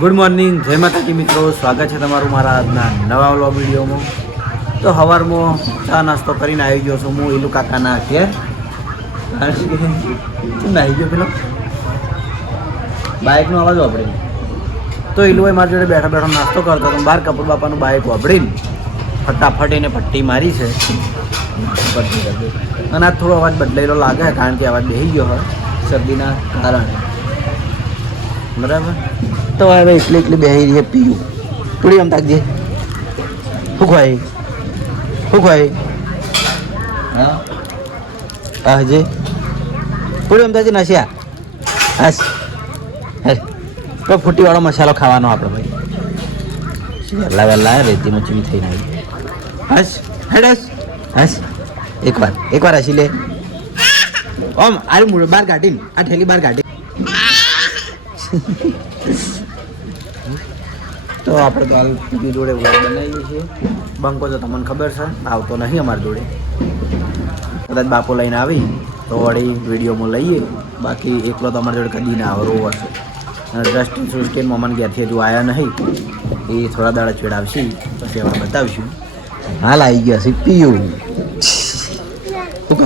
Good morning, જય માતાજી મિત્રો. સ્વાગત છે તમારું મારા આજના નવા વ્લોગ વિડીયોમાં. તો સવારમાં ચા નાસ્તો કરીને આવી ગયો છું હું ઈલુ કાકાના ઘેર. આવી ગયો પેલો બાઇકનો અવાજ વાપરીને. તો ઈલુએ મારી જોડે બેઠા બેઠો નાસ્તો કરતો હતો. બહાર કપૂર બાપાનું બાઇક વાપરીને ફટાફટ એને પટ્ટી મારી છે. અને આ થોડો અવાજ બદલાયેલો લાગે કારણ કે અવાજ બેસી ગયો હોય શરદીના કારણે. બરાબર. તો હવે એકલી બેસી રહી પીયું થોડી આમ તાકજે. શું ખવાય હા હજે થોડી આમ તાજી નશ્યા હસ તો ફૂટીવાળો મસાલો ખાવાનો આપણે ભાઈ. વહેલા વહેલા રેતીમાં ચીવી થઈને આવી. હસ હેડ હસ એકવાર હસી લે. ઓમ આરે મૂળ બહાર કાઢીને આ ઠેલી બહાર કાઢી. તો આપણે તો હાલ બીજી જોડે વ્લોગ બનાવીએ છીએ. બંકો તો તમને ખબર છે આવતો નહીં અમારી જોડે. કદાચ બાપો લઈને આવી તો વળી વિડીયોમાં લઈએ, બાકી એકલો તો અમારી જોડે કદી ના આવે રોવો હશે. અને ડસ્ટિન સુસ્ટિન મમ્માને ઘેરથી હજુ આવ્યા નહીં, એ થોડા દાડા ચેડાવશે પછી આપણે બતાવીશું. હાલ આવી ગયા છે પીયું. શું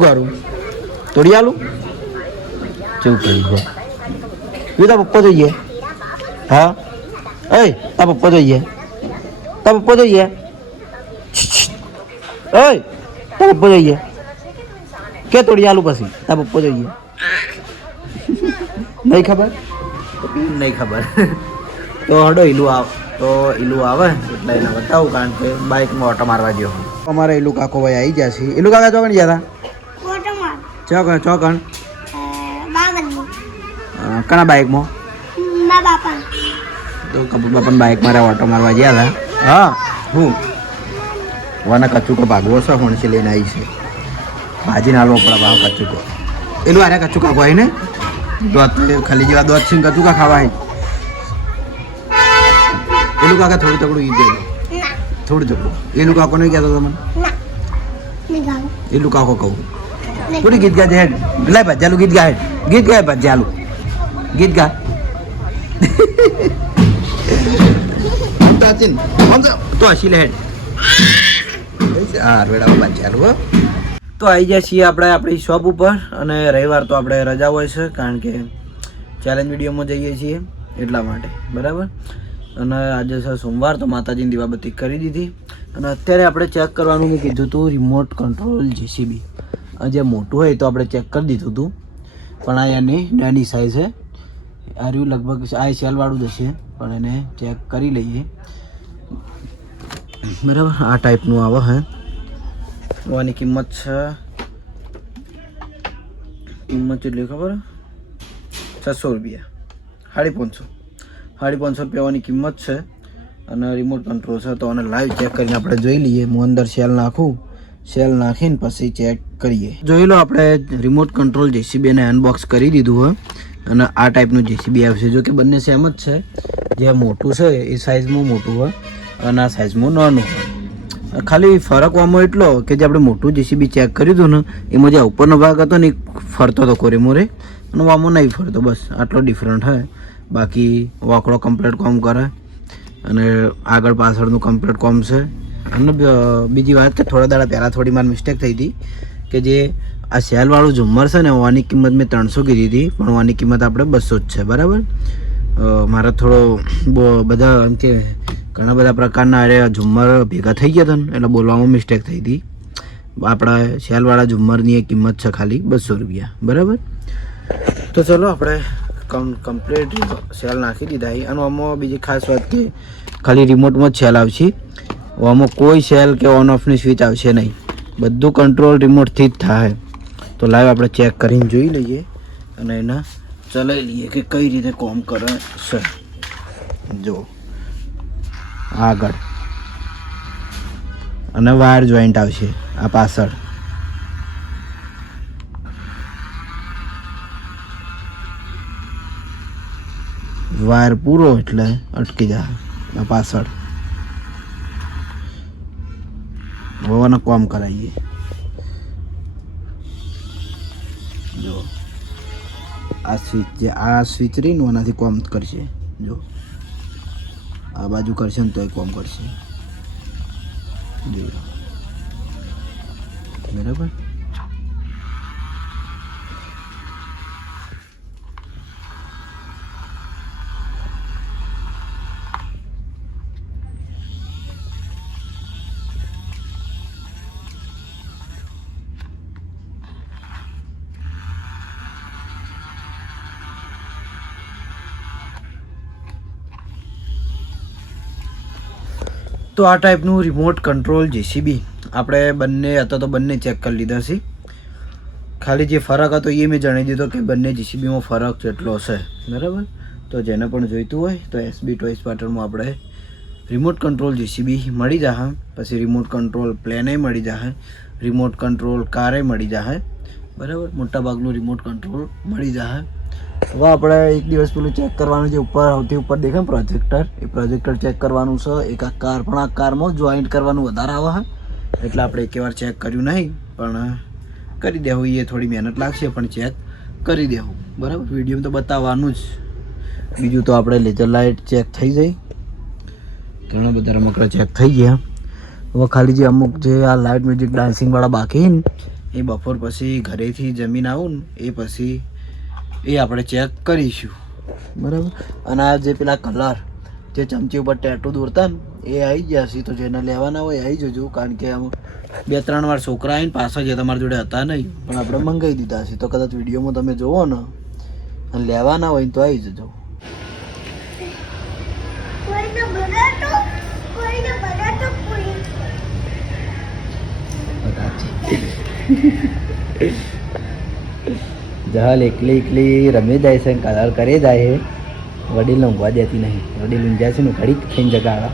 કરું તોડી આલું કેવું કર્યું હોય તારા પપ્પા જોઈએ. હા ઓય તારા પપ્પા જોઈએ. ઓય તારા પપ્પા જોઈએ કે તોડી આલું પછી તારા પપ્પા જોઈએ. નહીં ખબર તો હડો ઈલુ આવે એટલે એને બતાવું કારણ કે બાઇકમાં ઓટો મારવા ગયો. અમારે ઈલુ કાકો ભાઈ આવી ગયા છે. ઈલુ કાકા ચોકણ ગયા હતા ચોકણ કણા બાઇકમાં તો કપૂર બાપાને બાઇક મારે ઓટો મારવા ગયા હતા. હા હું વાના કચુકો ભાગવો છે ફણસી લઈને આવી છે. ભાજી નાલવો પડે ભાવ કચુકો. એલું આરે કચુકા હોય ને દોત ખાલી જેવા દોત છે કચુકા ખાવા. એલું કાકા થોડું તકડું ઈ જાય થોડું તકડું. એલું કાકો નહીં કહેતો તમને એલું કાકો કહું થોડી ગીત ગા હેડ લાય ભજાલું ગીત ગા ભજાલું ગીત ગા. તો હસી લે હેડ ચાલુ. તો આવી જાય છીએ આપણે આપણી શોપ ઉપર અને રવિવાર તો આપણે રજા હોય છે કારણ કે ચેલેન્જ વિડીયોમાં જઈએ છીએ એટલા માટે. બરાબર. અને આજે છે સોમવાર તો માતાજીની દીવાબત્તી કરી દીધી અને અત્યારે આપણે ચેક કરવાનું મેં કીધું હતું રિમોટ કંટ્રોલ જેસીબી. જે મોટું હોય તો આપણે ચેક કરી દીધું હતું પણ આ એની નાની સાઈઝ છે. આ રહ્યું લગભગ આ સેલવાળું જ હશે પણ એને ચેક કરી લઈએ. બરાબર. આ ટાઈપનું આવે હે. આની કિંમત કેટલી ખબર? 600 રૂપિયા. 550 રૂપિયાની કિંમત છે અને રિમોટ કંટ્રોલ છે. તો આને લાઈવ ચેક કરીને આપણે જોઈ લઈએ. હું અંદર સેલ નાખીને પછી ચેક કરીએ. જોઈ લો આપણે રિમોટ કંટ્રોલ જેસીબીને અનબોક્સ કરી દીધું હોય અને આ ટાઈપનું જેસીબી આવશે. જો કે બંને સેમ જ છે. જે મોટું છે એ સાઇઝમાં મોટું હોય અને આ સાઇઝમાં નાનું હોય. ખાલી ફરક આમાં એટલો કે જે આપણે મોટું જેસીબી ચેક કર્યું હતું ને એમાં જે ઉપરનો ભાગ હતો ને એ ફરતો હતો કોરે મોરે અને આમાં નહીં ફરતો. બસ આટલો ડિફરન્ટ હોય. બાકી વાકડો કમ્પ્લીટ કોમ કરે અને આગળ પાછળનું કમ્પ્લીટ કોમ છે. અને બીજી વાત કે થોડા દાડા પહેલાં થોડી મારી મિસ્ટેક થઈ હતી કે જે આ સેલવાળું ઝુમ્મર છે ને આની કિંમત મેં 300 કીધી હતી પણ આની કિંમત આપણે 200 જ છે. બરાબર. મારા થોડો બધા એમ કે ઘણા બધા પ્રકારના ઝુમ્મર ભેગા થઈ ગયા હતા ને એટલે બોલવામાં મિસ્ટેક થઈ હતી. આપણા સેલવાળા ઝુમ્મરની એ કિંમત છે ખાલી 200 રૂપિયા. બરાબર. તો ચલો આપણે કમ્પ્લીટ સેલ નાખી દીધા. અને આમાં બીજી ખાસ વાત કે ખાલી રિમોટમાં જ સેલ આવશે. આમાં કોઈ સેલ કે ઓન ઓફની સ્વિચ આવશે નહીં. બધું કંટ્રોલ રિમોટથી જ થાય. તો લાઈવ આપણે ચેક કરીને જોઈ લઈએ અને એને ચલાવી લઈએ કે કઈ રીતે કોમ કરે છે. જો આગળ અને વાયર જોઈન્ટ આવશે આ પાછળ. વાયર પૂરો એટલે અટકી જાય આ પાછળ. ભવાના કોમ કરાવીએ. જો આ સ્વિચ રહી ને એનાથી કોમ કરશે. જો આ બાજુ કરશે ને તો એ કોમ કરશે બરાબર. તો આ ટાઈપનું રિમોટ કંટ્રોલ જેસીબી આપણે બંને હતા તો બંને ચેક કરી લીધા છે. ખાલી જે ફરક હતો એ મેં જણાવી દીધો કે બંને જેસીબીમાં ફરક કેટલો છે બરાબર. તો જેને પણ જોઈતું હોય તો એસબી ટોયસ પાટણમાં આપણે રિમોટ કંટ્રોલ જેસીબી મળી જશે. પછી રિમોટ કંટ્રોલ પ્લેને મળી જશે, રિમોટ કંટ્રોલ કારે મળી જશે બરાબર. મોટાભાગનું રિમોટ કંટ્રોલ મળી જશે. હવે આપણે એક દિવસ પેલું ચેક કરવાનું છે, ઉપર સૌથી ઉપર દેખાય પ્રોજેક્ટર, એ પ્રોજેક્ટર ચેક કરવાનું છે. એક આ કાર પણ આ કારમાં જોઈન્ટ કરવાનું વધારે આવે છે એટલે આપણે એકવાર ચેક કર્યું નહીં, પણ કરી દેવું. એ થોડી મહેનત લાગશે પણ ચેક કરી દેવું બરાબર. વિડીયોમાં તો બતાવવાનું જ. બીજું તો આપણે લેઝર લાઇટ ચેક થઈ જાય, ઘણા બધા રમકડા ચેક થઈ ગયા. હવે ખાલી જે અમુક જે આ લાઇટ મ્યુઝિક ડાન્સિંગવાળા બાકી ને એ બપોર પછી ઘરેથી જમીન આવું ને એ પછી એ આપણે ચેક કરીશું બરાબર. અને આ જે પેલા કલર જે ચમચી ઉપર ટેટુ દોરતા ને એ આવી ગયા છે, તો જેને લેવાના હોય આવી જજો. કારણ કે આમ 2-3 વાર છોકરા આવીને પાછા જે તમારી જોડે હતા નહીં પણ આપણે મંગાવી દીધા છે. તો કદાચ વિડીયોમાં તમે જોવો ને અને લેવાના હોય તો આવી જજો. જહાલ એકલી એકલી રમી જાય છે, કલર કરી જાય છે. વડીલને ઊંઘવા દેતી નહીં. વડીલ ઊંઘ્યા છે ને ઘડી થઈને જગાડા.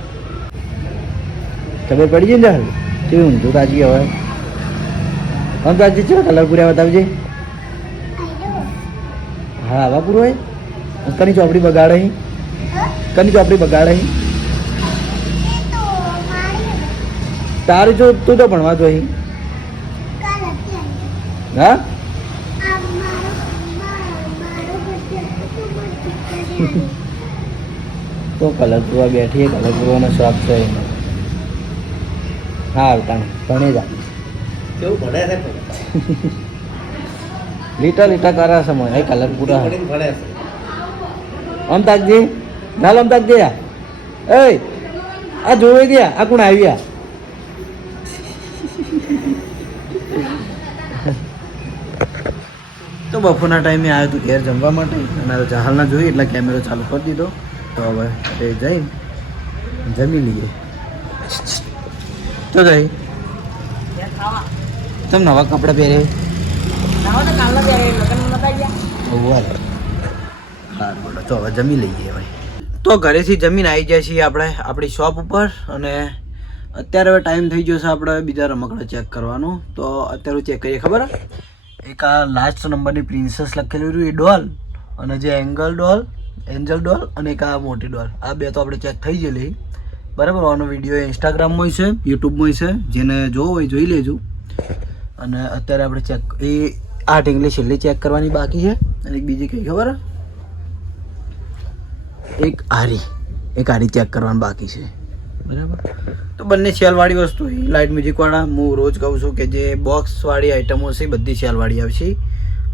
ખબર પડી જાય ને જહાલ કેવી ઊંધું તાજી હવે. આમ તાજી છે કલર પૂરા બતાવજે. હા આવા પૂરું હોય. કની ચોપડી બગાડે અહીં, કની ચોપડી બગાડે અહીં. તારું જો તું તો ભણવા જો અહીં. હા તો કલર પૂરવા બેઠી, કલર પૂરવાનો શોખ છે એને. હા તાણે ભણે જા કેવું ભણે છે. લીટા લીટા કરે છે મને કલર પૂરા ભણે છે. આમ તાકજી નાલ આમ તાક દે. એ આ જોઈ દે આ કોણ આવ્યા. તો બપોરના ટાઈમે આવ્યો હતું ઘેર જમવા માટે અને જહાલના જોઈ એટલે કેમેરો ચાલુ કરી દીધો. તો હવે એ જઈ જમી લઈએ. તો જઈ તમે નવા કપડાં પહેરે બોલો. તો હવે જમી લઈએ ભાઈ. તો ઘરેથી જમીન આવી જાય છીએ આપણે આપણી શોપ ઉપર. અને અત્યારે હવે ટાઈમ થઈ ગયો છે આપણે બીજા રમકડા ચેક કરવાનો. તો અત્યારે ચેક કરીએ. ખબર એક આ લાસ્ટ નંબરની પ્રિન્સેસ લખેલું રહ્યું એ ડોલ, અને જે એન્જલ ડોલ અને એક આ મોટી ડોલ, આ બે તો આપણે ચેક થઈ ગયેલી બરાબર. આનો વિડીયો ઇન્સ્ટાગ્રામમાં છે, યુટ્યુબમાં છે, જેને જોવો હોય જોઈ લેજો. અને અત્યારે આપણે ચેક એ આ ઢીંગલી છેલ્લી ચેક કરવાની બાકી છે. અને એક બીજી કઈ ખબર એક આરી ચેક કરવાની બાકી છે બરાબર. તો બંને સેલવાળી વસ્તુ લાઇટ મ્યુઝિકવાળા. હું રોજ કહું છું કે જે બોક્સવાળી આઇટમો છે બધી સેલવાળી આવશે.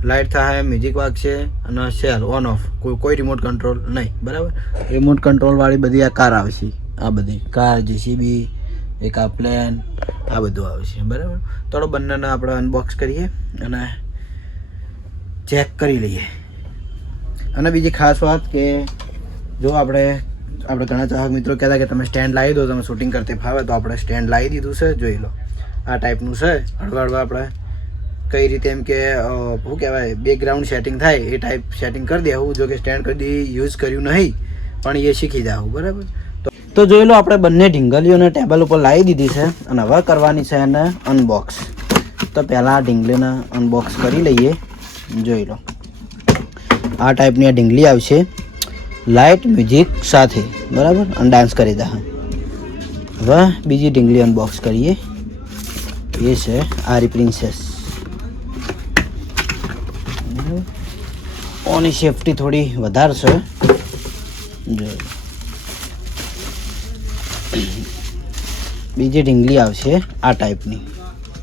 લાઇટ થાય, મ્યુઝિક વાગશે અને સેલ ઓન ઓફ, કોઈ રિમોટ કંટ્રોલ નહીં બરાબર. રિમોટ કંટ્રોલવાળી બધી આ કાર આવશે. આ બધી કાર, જેસીબી, એક આ પ્લેન, આ બધું આવશે બરાબર. તો બંનેને આપણે અનબોક્સ કરીએ અને ચેક કરી લઈએ. અને બીજી ખાસ વાત કે જો આપણે ઘણા ચાહક મિત્રો કહેતા કે તમે સ્ટેન્ડ લાવી દો, તમે શૂટિંગ કરતી ફાવે, તો આપણે સ્ટેન્ડ લાવી દીધું છે. જોઈ લો આ ટાઈપનું છે. હળવા આપણે કઈ રીતે એમ કે શું કહેવાય બેકગ્રાઉન્ડ સેટિંગ થાય એ ટાઈપ સેટિંગ કરી દેવું. જો કે સ્ટેન્ડ કદી યુઝ કર્યું નહીં પણ એ શીખી જાવ બરાબર. તો જોઈ લો આપણે બંને ઢીંગલીઓને ટેબલ ઉપર લાવી દીધી છે અને હવે કરવાની છે એને અનબોક્સ. તો પહેલાં આ ઢીંગલીને અનબોક્સ કરી લઈએ. જોઈ લો આ ટાઈપની આ ઢીંગલી આવશે લાઇટ મ્યુઝિક સાથે બરાબર. અને ડાન્સ કરી દે. હવે બીજી ઢીંગલી અનબોક્સ કરીએ. એ છે આરી પ્રિન્સેસ. ઓની સેફટી થોડી વધારે છે જોઈ લો. બીજી ઢીંગલી આવશે આ ટાઈપની,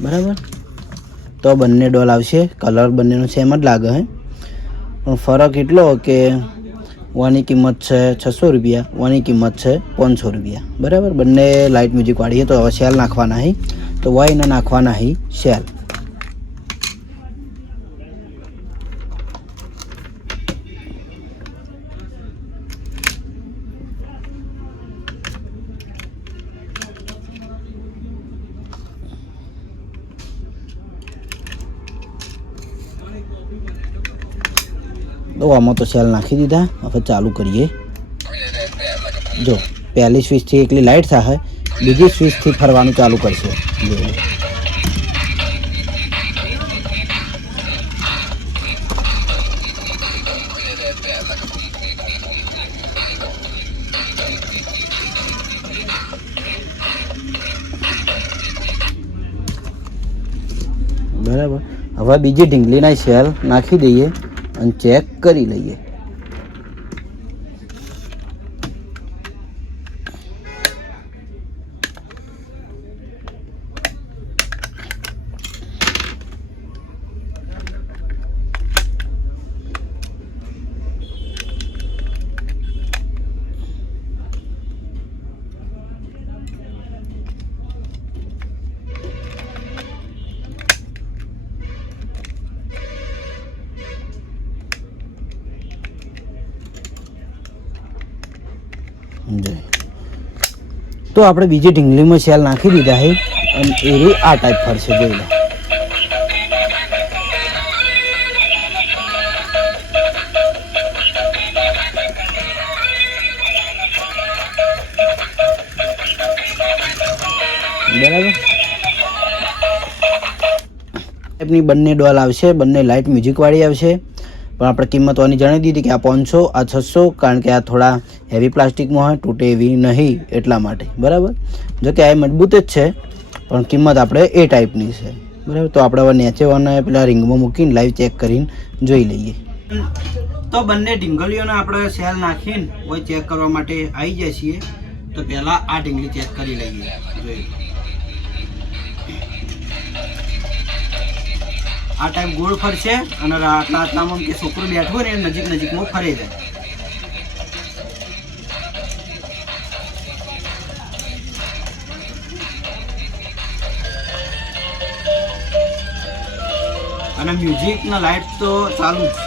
બરાબર. તો બંને ડોલ આવશે, કલર બંનેનો સેમ જ લાગે છે, પણ ફરક એટલો કે ઓની કિંમત છે 600 રૂપિયા, ઓની કિંમત છે 500 રૂપિયા, બરાબર. બંને લાઇટ મ્યુઝિક વાળી છે. તો હવે સેલ નાખવાના હી, તો વાયને નાખવાના હી સેલ. તો આમાં તો સેલ નાખી દીધા. હવે ચાલુ કરીએ. જો પહેલી સ્વિચથી એકલી લાઇટ થાય, બીજી સ્વિચથી ફરવાનું ચાલુ કરશે. બરાબર. હવે બીજી ઢીંગલીના સેલ નાખી દઈએ અને ચેક કરી લઈએ. તો આપણે બીજી ઢીંગલીમાં સેલ નાખી દીધા છે અને એ આ ટાઈપ ફરશે. જોઈ લો. બરાબર. ટાઈપની બંને ડોલ આવશે, બંને લાઇટ મ્યુઝિક વાળી આવશે. પણ આપણે કિંમત આની જણાવી દીધી કે આ 500, આ 600, કારણ કે આ થોડા હેવી પ્લાસ્ટિકમાં હોય, તૂટે એવી નહીં એટલા માટે. બરાબર. જો કે આ મજબૂત જ છે, પણ કિંમત આપણે એ ટાઈપની છે. બરાબર. તો આપણે હવે નેચેવાના પેલા રિંગમાં મૂકીને લાઈવ ચેક કરીને જોઈ લઈએ. તો બંને ઢીંગલીઓને આપણે સેલ નાખીને કોઈ ચેક કરવા માટે આવી જાય છીએ. તો પહેલાં આ ઢીંગલી ચેક કરી લઈએ. જોઈ આ ટાઈપ ગોળ ફરશે અને આટલામાં કે છોકરું બેઠું હોય ને નજીક નજીકમાં ફરી જાય. અને મ્યુઝિકના લાઇટ તો ચાલુ જ.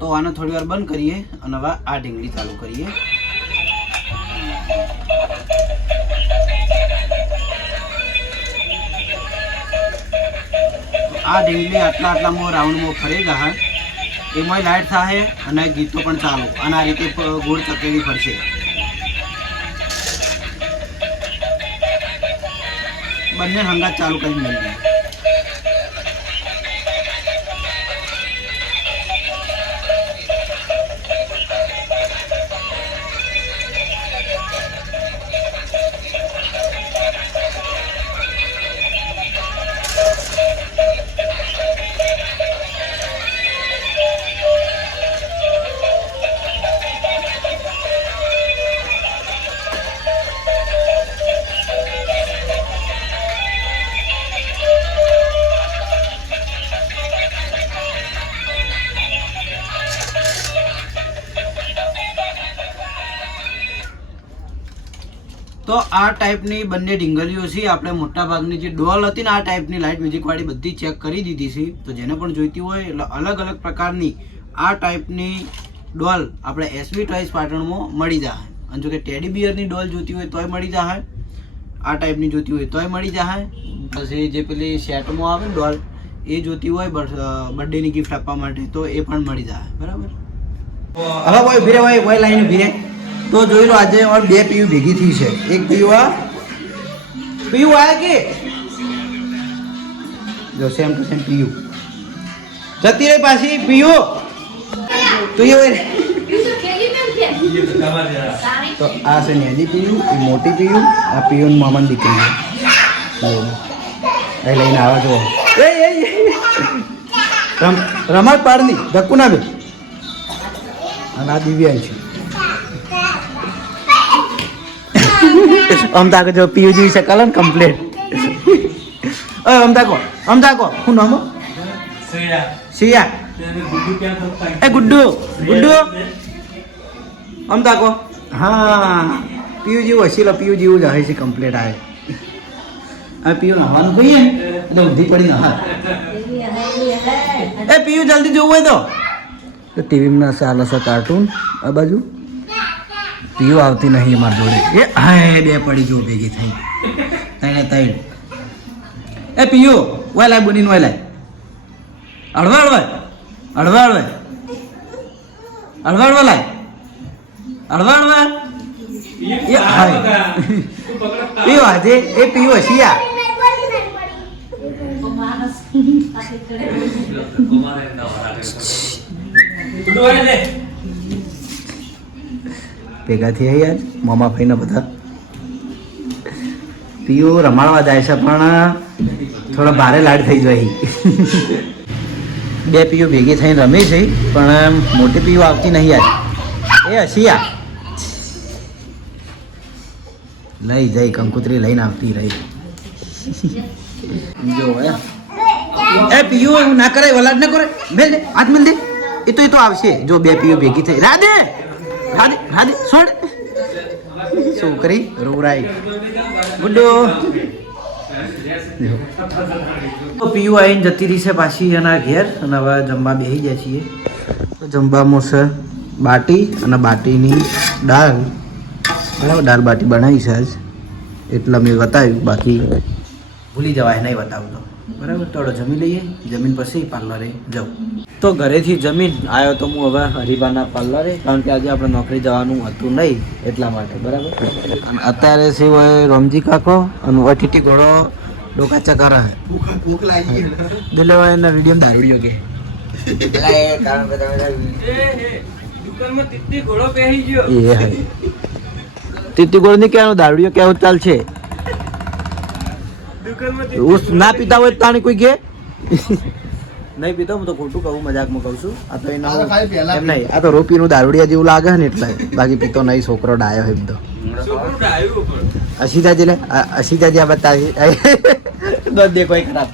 તો આને થોડી વાર બંધ કરીએ અને હવે આ ઢીંગલી ચાલુ કરીએ. આ ઢીંગલી આટલામાં રાઉન્ડમાં ફરી ગયા, એમાં લાઇટ થાય અને ગીતો પણ ચાલુ, અને આ રીતે ગોળ ચકેલી ફરશે. બંને હંગાત ચાલુ કરી મળીએ. તો આ ટાઈપની બંને ઢીંગલીઓ છે. આપણે મોટાભાગની જે ડોલ હતી ને આ ટાઈપની લાઇટ મ્યુઝિકવાળી બધી ચેક કરી દીધી છે. તો જેને પણ જોઈતી હોય એટલે અલગ અલગ પ્રકારની આ ટાઈપની ડોલ આપણે એસબી ટોયઝ પાટણમાં મળી જાય. અને જો કે ટેડી બિયરની ડોલ જોઈતી હોય તોય મળી જાય, આ ટાઈપની જોઈતી હોય તોય મળી જાય. પછી જે પેલી સેટમાં આવે ને ડોલ એ જોઈતી હોય બર્થડેની ગિફ્ટ આપવા માટે તો એ પણ મળી જાય. બરાબર. હવે ભાઈ ઉભી રે, ભાઈ લાઈન ઉભી રે. તો જોઈ લો આજે અમારે 2 પીયુ ભેગી થઈ છે. એક પીયુ આયા કે જો સેમ ટુ સેમ પીયુ જતી રહી પાછી પીયુ. તો આ છે નેની પીયુ, એ મોટી પીયુ, આ પીયુ મામાની દીકરી લઈને આવે. જો રમત પાડની ધક્કુ ના બે અને આ દિવ્યા છે આમ તાકો જો પીયુજી શકલ ને કમ્પ્લીટ ઓય આમ તાકો હું નામ સિયા એ ગુડ્ડુ આમ તાકો હા પીયુજી વસીલો પીયુજી એવું જ હશે કમ્પ્લીટ આવે આ પીયુ નહાવાનું કહીએ એટલે ઊંધી પડી નહા એ પીયુ જલ્દી જોવું હોય તો ટીવીમાં ચાલે છે કાર્ટૂન આ બાજુ પીયુ આવતી નહીં અમારી જોડે એ હા બે પડી જો ભેગી થઈ તઈ એ પીયુ વાય લાય બુનીન વાય લાય હળવા લાય એ હા પીયુ આજે એ પીયુ હશિયા ભેગા થયા યાર મામા ભાઈ ના બધા પીયુ રમાડવા જાય છે પણ થોડા ભારે લાડ થઈ જાય બે પીયુ ભેગી થઈને રમે છે પણ મોટી પીયુ આવતી નહીં યાર એ હશિયા લઈ જઈ કંકુતરી લઈને આવતી રહી જો એ પીયુ એવું ના કરે વલાડ ના કરે મેલ દે હાથ મેલ દે એ તો આવશે જો બે પીયુ ભેગી થઈ રાધે છોડ છોકરી રોરાઈ ગુડ્ડો પીયુ આવીને જતી રહી છે પાછી એના ઘેર અને હવે જમવા બેસી જાય છીએ તો જમવામાં છે બાટી અને બાટીની દાળ બરાબર દાળ બાટી બનાવી છે આજ એટલા મેં બતાવ્યું બાકી ભૂલી જવાય નહીં બતાવતો બરાબર થોડો જમી લઈએ જમીન પછી પાર્લરે જાઉં તો ઘરેથી જમીન આવ્યો તો હું હવે હરિબાના પાર્લરે કારણ કે આજે આપણે નોકરી જવાનું હતું નહીં એટલા માટે બરાબર અને અત્યારે શું હોય રોમજી કાકો અને વટીટી ઘોડો ડોકા ચકરા દિલેવા એના વિડીયો દારૂડિયો કે તીતી ઘોડો ની કહેવાનું દારૂડિયો કેવું ચાલશે ના પીતા હોય તાણી કોઈ કે નહીં પીતો હું તો ખોટું કહું મજાકમાં કહું છું આ તો એના એમ નહીં આ તો રોપીનું દારૂડિયા જેવું લાગે ને એટલે બાકી પીતો નહીં છોકરો ડાયો એમ તો અસીતા જે આ બતાવી દે કોઈ ખરાબ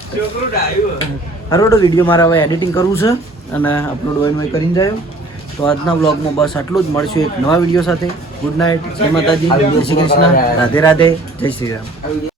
હરોડો વિડીયો મારે હવે એડિટિંગ કરવું છે અને અપલોડ હોય કરીને જાય તો આજના વ્લોગમાં બસ આટલું જ મળશું એક નવા વિડીયો સાથે ગુડ નાઇટ જય માતાજી જય શ્રી કૃષ્ણ રાધે રાધે જય શ્રી રામ